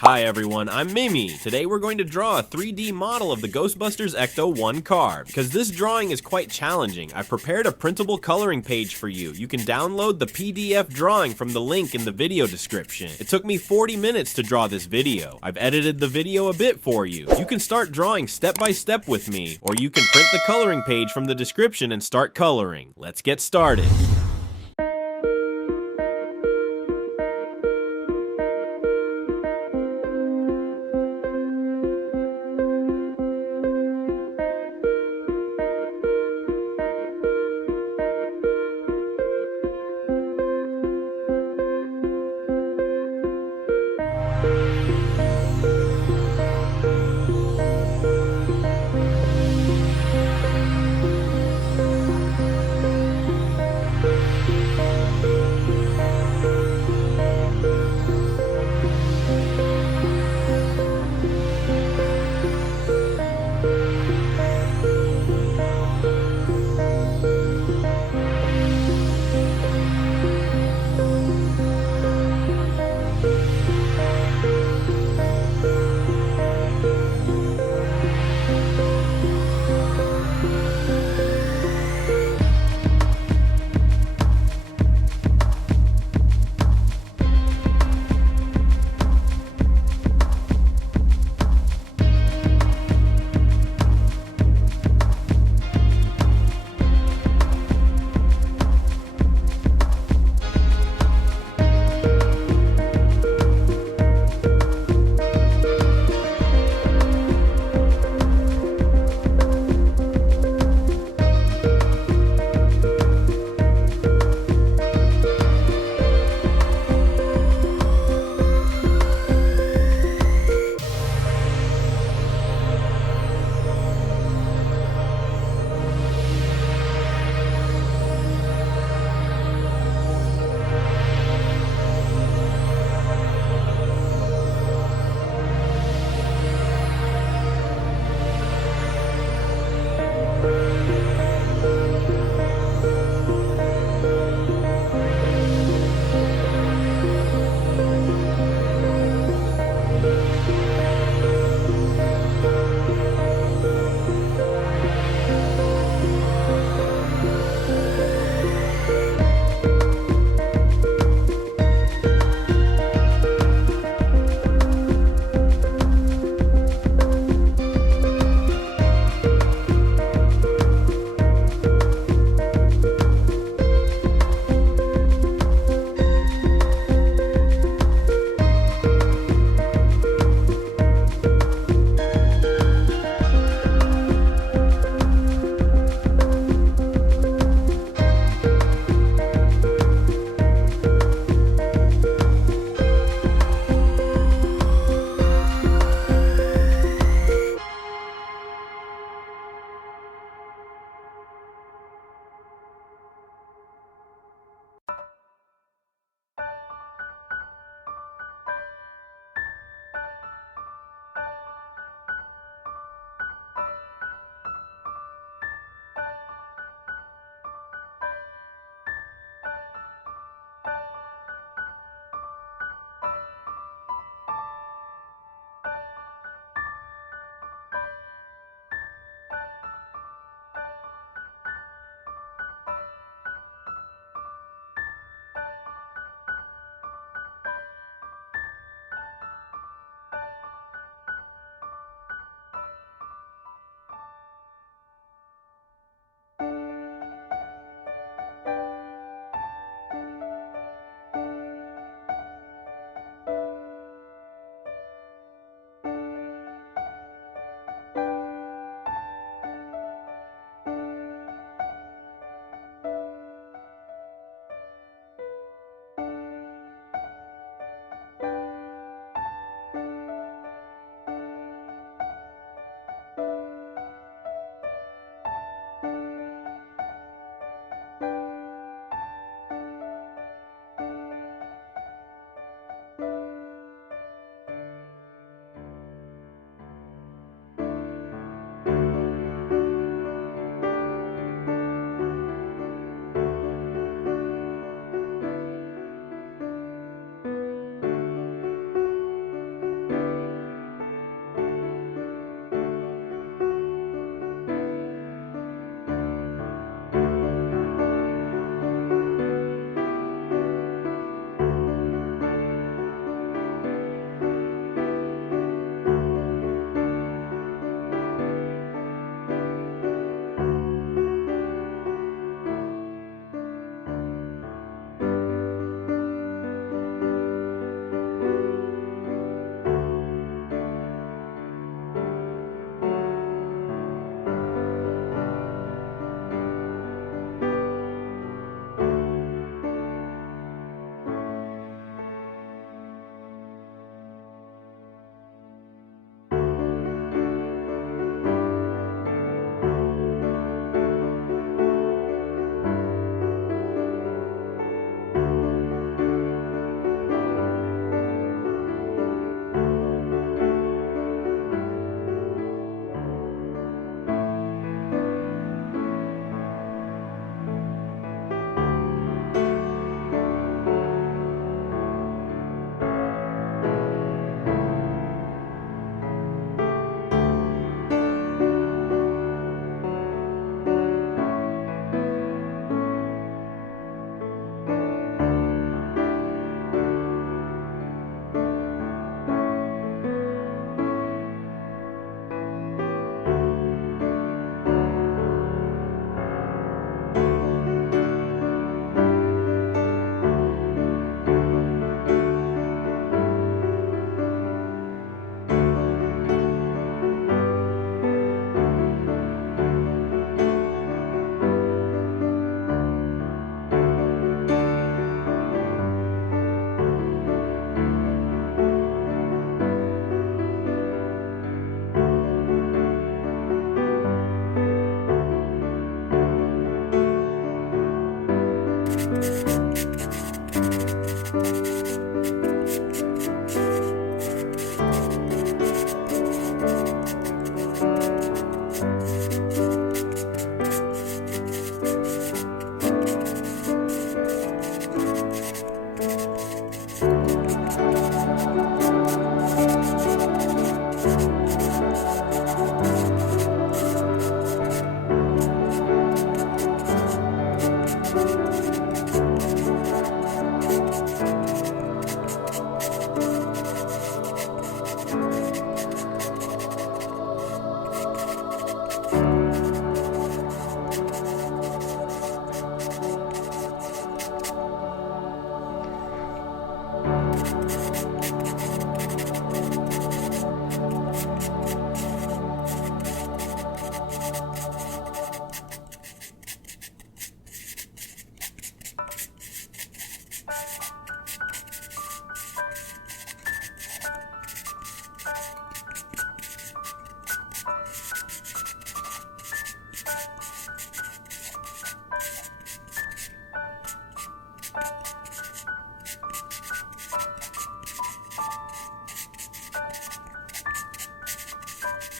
Hi everyone, I'm Mimy. Today we're going to draw a 3D model of the Ghostbusters Ecto-1 car. Because this drawing is quite challenging, I prepared a printable coloring page for you. You can download the PDF drawing from the link in the video description. It took me 40 minutes to draw this video. I've edited the video a bit for you. You can start drawing step by step with me, or you can print the coloring page from the description and start coloring. Let's get started.